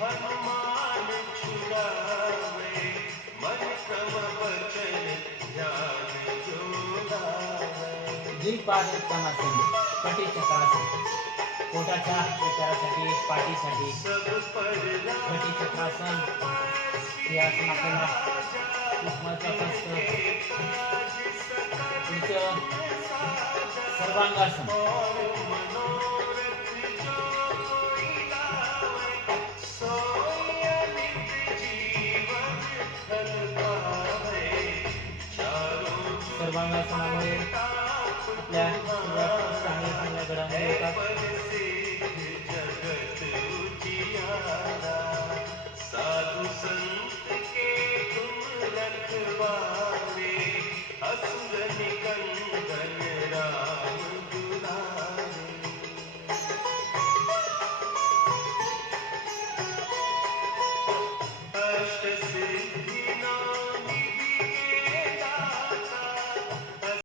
हनुमान छुड़ावे, मन क्रम वचन ध्यान जो लावे। द्विपादोत्तमासन, कटिचक्रासन, पोटाच्या विचारासाठी, पाठीसाठी कटिचक्रासन हे आसन आपल्याला खूप महत्वाचं असतं. तुमचं सर्वांगासन, सर्वांगासनामुळे आपल्या शरीरात चांगल्या चांगल्या घडामोडी होतात.